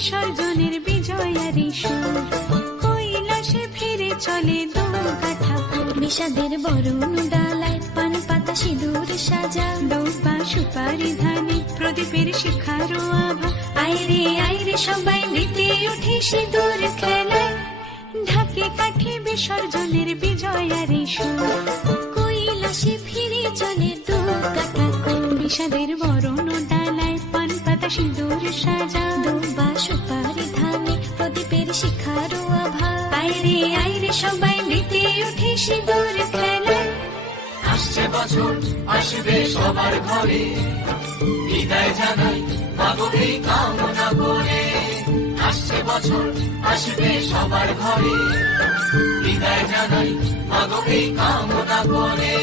বিসর্জনের বিজয়ারি সুর, কৈলাসে ফিরে চলে দুর্গা ঠাকুর। বিষাদের বরণ ডালায় পান পাতা সিঁদুর সাজা, দৌপা সুপারি ধানে প্রদীপের শিখারো আভা। আইরে সবাই মেতে উঠে সিঁদুর খেলায়, ঢাকে কাঠে বিসর্জনের বিজয়ারি সুর, কৈলাসে ফিরে চলে দুর্গা ঠাকুর। বিষাদের বরণ ডালায় পান পাতা সিঁদুর সাজা, দুর্বা সুপারি ধানে প্রদীপের শিখারো আভা। আইরে সবাই মেতে উঠে সিঁদুর খেলায়। আসছে বছর আসবে সবার ঘরে, বিদায় জানাই মাগো এই কামনা করে। আসছে বছর আসবে সবার ঘরে, বিদায় জানাই মাগো এই কামনা করে।